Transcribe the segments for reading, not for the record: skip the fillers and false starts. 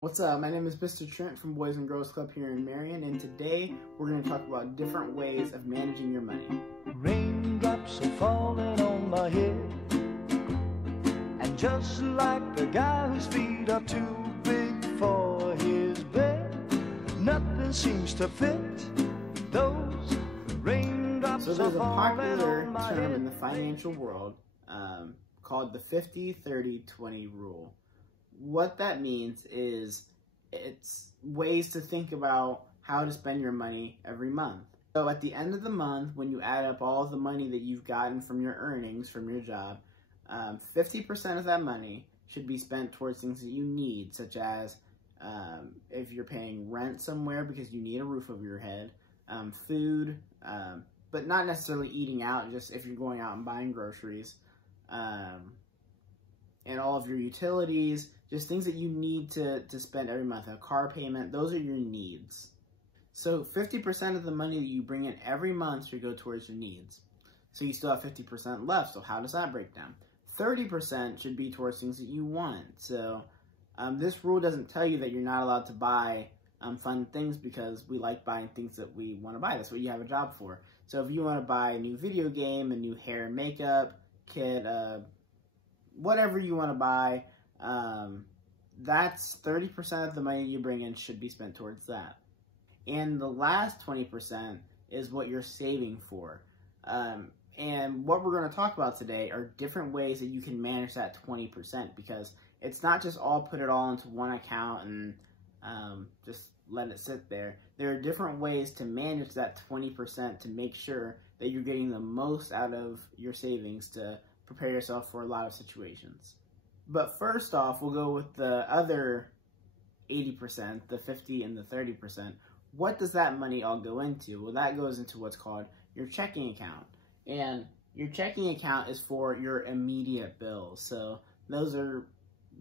What's up? My name is Mr. Trent from Boys and Girls Club here in Marion, and today we're going to talk about different ways of managing your money. Raindrops are falling on my head, and just like the guy whose feet are too big for his bed, nothing seems to fit. Those raindrops So there's a popular on my term head. in the financial world called the 50-30-20 rule. What that means is it's ways to think about how to spend your money every month. So at the end of the month, when you add up all of the money that you've gotten from your earnings from your job, 50% of that money should be spent towards things that you need, such as if you're paying rent somewhere because you need a roof over your head, food, but not necessarily eating out, just if you're going out and buying groceries, and all of your utilities, just things that you need to spend every month. A car payment, those are your needs. So 50% of the money that you bring in every month should go towards your needs. So you still have 50% left, so how does that break down? 30% should be towards things that you want. So this rule doesn't tell you that you're not allowed to buy fun things because we like buying things that we want to buy. That's what you have a job for. So if you want to buy a new video game, a new hair and makeup kit, whatever you want to buy, that's 30% of the money you bring in should be spent towards that. And the last 20% is what you're saving for. And what we're going to talk about today are different ways that you can manage that 20%, because it's not just put it all into one account and just let it sit there. There are different ways to manage that 20% to make sure that you're getting the most out of your savings to prepare yourself for a lot of situations. But first off, we'll go with the other 80%, the 50 and the 30%. What does that money all go into? Well, that goes into what's called your checking account. And your checking account is for your immediate bills. So those are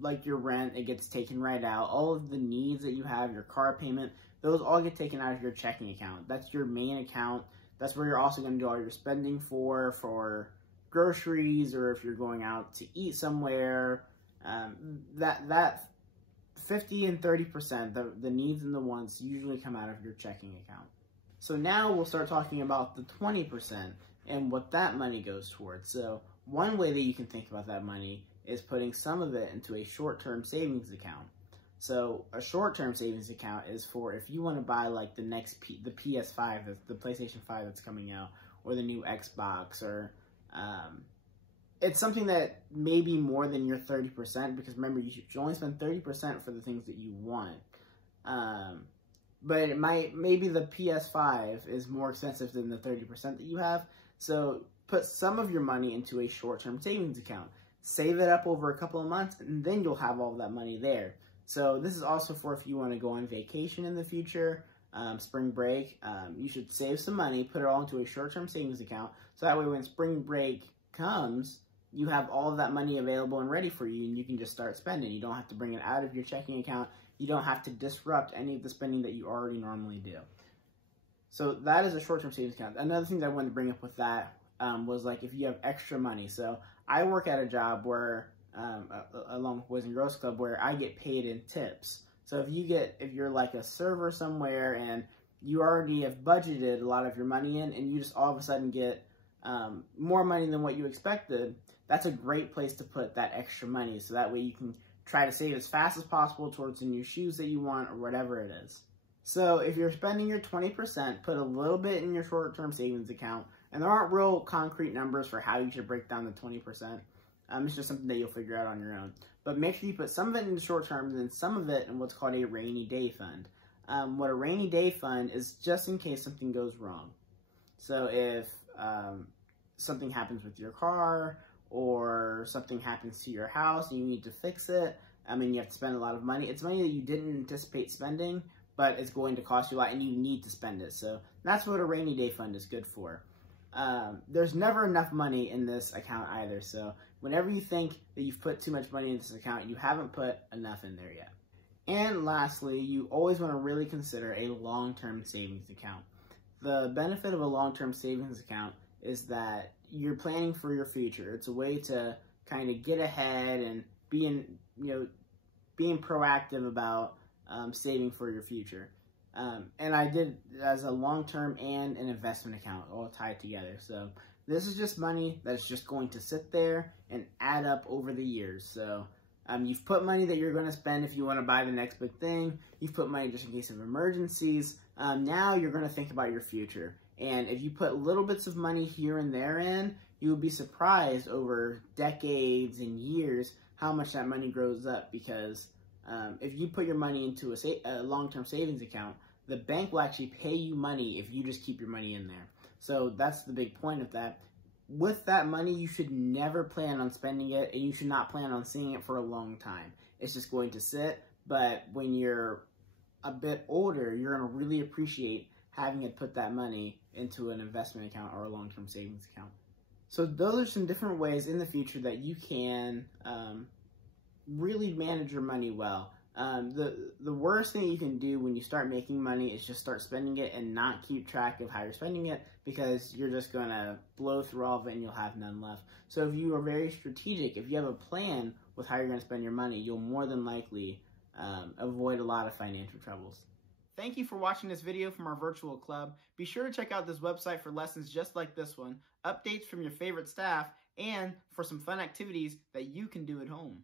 like your rent, it gets taken right out. All of the needs that you have, your car payment, those all get taken out of your checking account. That's your main account. That's where you're also going to do all your spending for groceries, or if you're going out to eat somewhere. That 50 and 30%, the needs and the wants, usually come out of your checking account. So now we'll start talking about the 20% and what that money goes towards. So one way that you can think about that money is putting some of it into a short-term savings account. So a short-term savings account is for if you want to buy like the PS5, the PlayStation 5 that's coming out, or the new Xbox, or it's something that may be more than your 30%, because remember, you should only spend 30% for the things that you want. But it maybe the PS5 is more expensive than the 30% that you have. So put some of your money into a short-term savings account. Save it up over a couple of months, and then you'll have all of that money there. So this is also for if you want to go on vacation in the future, spring break. You should save some money, put it all into a short-term savings account, so that way when spring break comes, you have all of that money available and ready for you, and you can just start spending. You don't have to bring it out of your checking account. You don't have to disrupt any of the spending that you already normally do. So that is a short-term savings account. Another thing that I wanted to bring up with that was like if you have extra money. So I work at a job where, along with Boys and Girls Club, where I get paid in tips. So if you're like a server somewhere and you already have budgeted a lot of your money in, and you just all of a sudden get more money than what you expected, that's a great place to put that extra money. So that way you can try to save as fast as possible towards the new shoes that you want, or whatever it is. So if you're spending your 20%, put a little bit in your short-term savings account. And there aren't real concrete numbers for how you should break down the 20%. It's just something that you'll figure out on your own. But make sure you put some of it in the short term and then some of it in what's called a rainy day fund. What a rainy day fund is just in case something goes wrong. So if something happens with your car, or something happens to your house and you need to fix it, you have to spend a lot of money. It's money that you didn't anticipate spending, but it's going to cost you a lot and you need to spend it. So that's what a rainy day fund is good for. There's never enough money in this account either. So whenever you think that you've put too much money in this account, you haven't put enough in there yet. And lastly, you always want to really consider a long-term savings account. The benefit of a long-term savings account is that you're planning for your future. It's a way to kind of get ahead and being proactive about saving for your future. And I did it as a long-term and an investment account all tied together. So this is just money that's just going to sit there and add up over the years. So you've put money that you're going to spend if you want to buy the next big thing. You've put money just in case of emergencies. Now you're going to think about your future. And if you put little bits of money here and there in, you will be surprised over decades and years how much that money grows up. Because if you put your money into a long-term savings account, the bank will actually pay you money if you just keep your money in there. So that's the big point of that. With that money, you should never plan on spending it, and you should not plan on seeing it for a long time. It's just going to sit, but when you're a bit older, you're going to really appreciate having it put that money into an investment account or a long-term savings account. So those are some different ways in the future that you can really manage your money well. The worst thing you can do when you start making money is just start spending it and not keep track of how you're spending it, because you're just going to blow through all of it and you'll have none left. So if you are very strategic, if you have a plan with how you're going to spend your money, you'll more than likely avoid a lot of financial troubles. Thank you for watching this video from our virtual club. Be sure to check out this website for lessons just like this one, updates from your favorite staff, and for some fun activities that you can do at home.